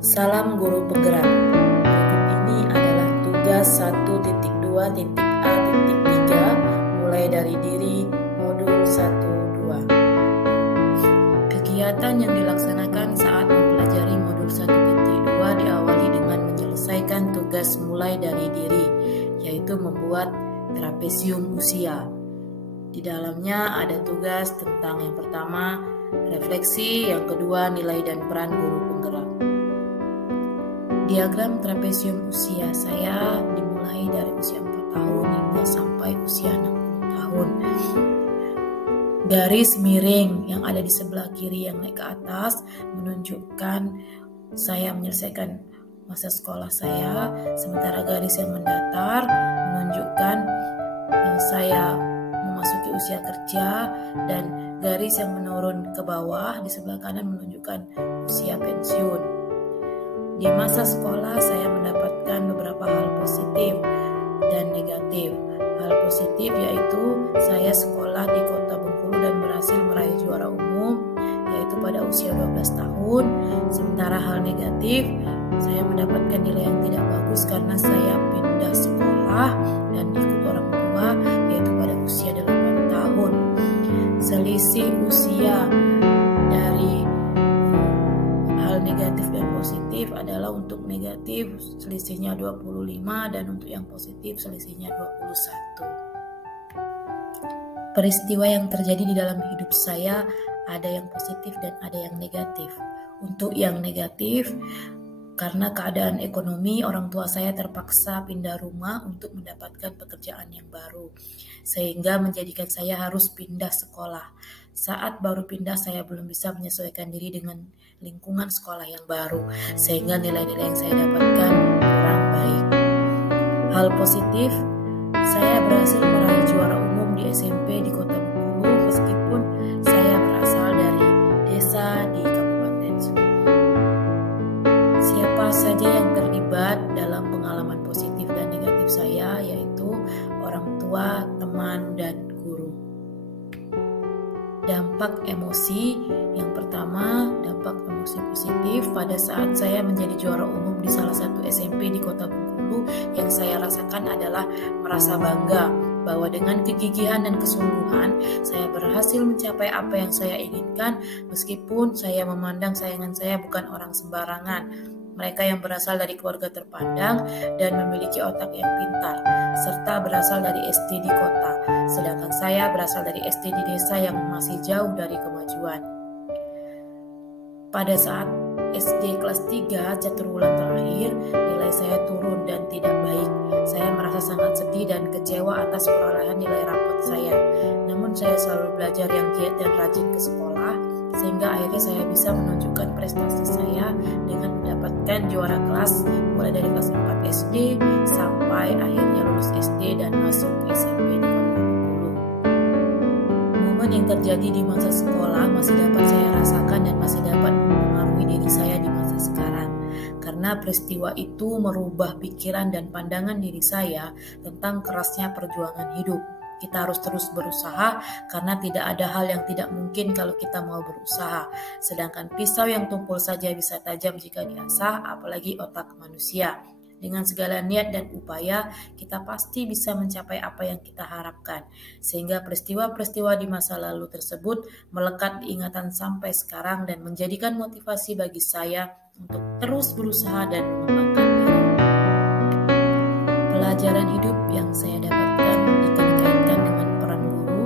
Salam guru penggerak. Berikut ini adalah tugas 1.2.A.3 mulai dari diri modul 1-2. Kegiatan yang dilaksanakan saat mempelajari modul 1.2 diawali dengan menyelesaikan tugas mulai dari diri, yaitu membuat trapesium usia. Di dalamnya ada tugas tentang yang pertama, refleksi, yang kedua, nilai dan peran guru penggerak. Diagram trapesium usia saya dimulai dari usia 4 tahun hingga sampai usia 60 tahun. Garis miring yang ada di sebelah kiri yang naik ke atas menunjukkan saya menyelesaikan masa sekolah saya, sementara garis yang mendatar menunjukkan saya memasuki usia kerja, dan garis yang menurun ke bawah di sebelah kanan menunjukkan usia pensiun. Di masa sekolah saya mendapatkan beberapa hal positif dan negatif. Hal positif yaitu saya sekolah di Kota Bengkulu dan berhasil meraih juara umum, yaitu pada usia 12 tahun. Sementara hal negatif, saya mendapatkan nilai yang tidak bagus karena saya pindah sekolah dan ikut orang tua, yaitu pada usia 8 tahun. Selisih usia dari hal negatif dan positif adalah untuk negatif selisihnya 25 dan untuk yang positif selisihnya 21. Peristiwa yang terjadi di dalam hidup saya ada yang positif dan ada yang negatif. Untuk yang negatif, karena keadaan ekonomi, orang tua saya terpaksa pindah rumah untuk mendapatkan pekerjaan yang baru, sehingga menjadikan saya harus pindah sekolah. Saat baru pindah, saya belum bisa menyesuaikan diri dengan lingkungan sekolah yang baru, sehingga nilai-nilai yang saya dapatkan kurang baik. Hal positif, saya berhasil meraih juara umum di SMP di Kota Bengkulu, meskipun saya berasal dari desa di Kabupaten Sulu. Siapa saja yang terlibat dalam pengalaman positif dan negatif saya, yaitu orang tua, teman, dan guru. Dampak emosi, yang pertama, dampak emosi positif pada saat saya menjadi juara umum di salah satu SMP di Kota Bengkulu, yang saya rasakan adalah merasa bangga bahwa dengan kegigihan dan kesungguhan saya berhasil mencapai apa yang saya inginkan, meskipun saya memandang saingan saya bukan orang sembarangan. Mereka yang berasal dari keluarga terpandang dan memiliki otak yang pintar, serta berasal dari SD di kota, sedangkan saya berasal dari SD di desa yang masih jauh dari kemajuan. Pada saat SD kelas 3 catur bulan terakhir, nilai saya turun dan tidak baik. Saya merasa sangat sedih dan kecewa atas perolehan nilai rapot saya. Namun saya selalu belajar yang giat dan rajin ke sekolah, sehingga akhirnya saya bisa menunjukkan prestasi saya dengan mendapatkan juara kelas mulai dari kelas 4 SD sampai akhirnya lulus SD dan masuk SMP di Kota Bengkulu. Momen yang terjadi di masa sekolah masih dapat saya rasakan dan masih dapat mempengaruhi diri saya di masa sekarang, karena peristiwa itu merubah pikiran dan pandangan diri saya tentang kerasnya perjuangan hidup. Kita harus terus berusaha karena tidak ada hal yang tidak mungkin kalau kita mau berusaha. Sedangkan pisau yang tumpul saja bisa tajam jika diasah, apalagi otak manusia. Dengan segala niat dan upaya, kita pasti bisa mencapai apa yang kita harapkan. Sehingga peristiwa-peristiwa di masa lalu tersebut melekat di ingatan sampai sekarang dan menjadikan motivasi bagi saya untuk terus berusaha dan mengembangkan diri. Pelajaran hidup yang saya dapatkan dikaitkan dengan peran guru.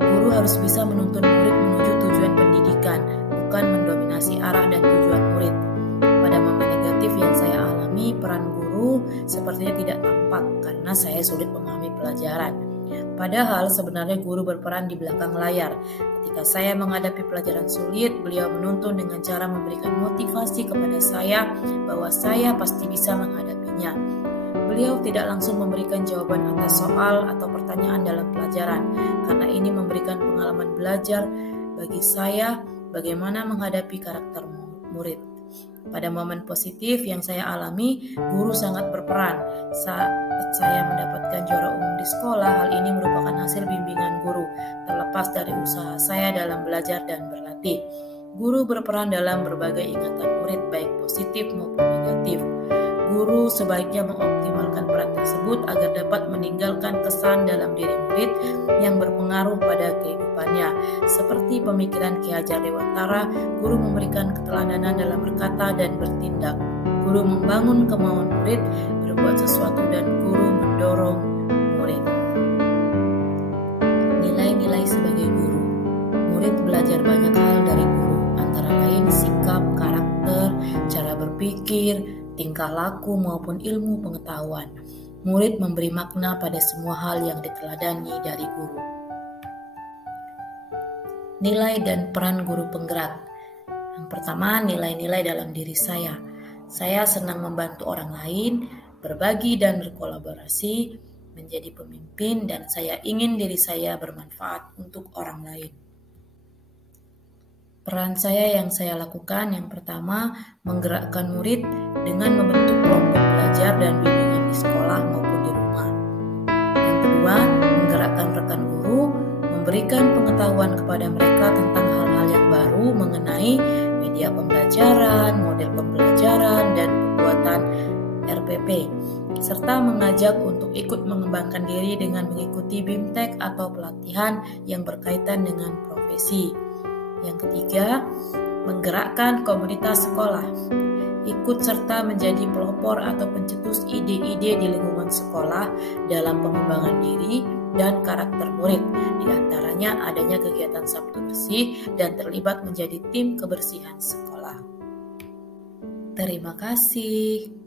Guru harus bisa menuntun murid menuju tujuan pendidikan, bukan mendominasi arah dan tujuan murid. Pada momen negatif yang saya alami, peran guru sepertinya tidak tampak karena saya sulit memahami pelajaran. Padahal sebenarnya guru berperan di belakang layar. Ketika saya menghadapi pelajaran sulit, beliau menuntun dengan cara memberikan motivasi kepada saya bahwa saya pasti bisa menghadapinya. Beliau tidak langsung memberikan jawaban atas soal atau pertanyaan dalam pelajaran, karena ini memberikan pengalaman belajar bagi saya bagaimana menghadapi karakter murid. Pada momen positif yang saya alami, guru sangat berperan. Saat saya mendapatkan juara umum di sekolah, hal ini merupakan hasil bimbingan guru, terlepas dari usaha saya dalam belajar dan berlatih. Guru berperan dalam berbagai ingatan murid, baik positif positif maupun negatif. Guru sebaiknya mengoptimalkan peran tersebut agar dapat meninggalkan kesan dalam diri murid yang berpengaruh pada kehidupannya. Seperti pemikiran Ki Hajar Dewantara, guru memberikan keteladanan dalam berkata dan bertindak. Guru membangun kemauan murid berbuat sesuatu dan guru mendorong murid. Nilai-nilai sebagai guru. Murid belajar banyak hal dari guru, antara lain sikap, karakter, cara berpikir, tingkah laku maupun ilmu pengetahuan. Murid memberi makna pada semua hal yang diteladani dari guru. Nilai dan peran guru penggerak. Yang pertama, nilai-nilai dalam diri saya. Saya senang membantu orang lain, berbagi dan berkolaborasi, menjadi pemimpin, dan saya ingin diri saya bermanfaat untuk orang lain. Peran saya yang saya lakukan yang pertama, menggerakkan murid dengan membentuk kelompok belajar dan bimbingan di sekolah maupun di rumah. Yang kedua, menggerakkan rekan guru, memberikan pengetahuan kepada mereka tentang hal-hal yang baru mengenai media pembelajaran, model pembelajaran, dan pembuatan RPP, serta mengajak untuk ikut mengembangkan diri dengan mengikuti BIMTEK atau pelatihan yang berkaitan dengan profesi. Yang ketiga, menggerakkan komunitas sekolah. Ikut serta menjadi pelopor atau pencetus ide-ide di lingkungan sekolah dalam pengembangan diri dan karakter murid. Di antaranya adanya kegiatan Sabtu Bersih dan terlibat menjadi tim kebersihan sekolah. Terima kasih.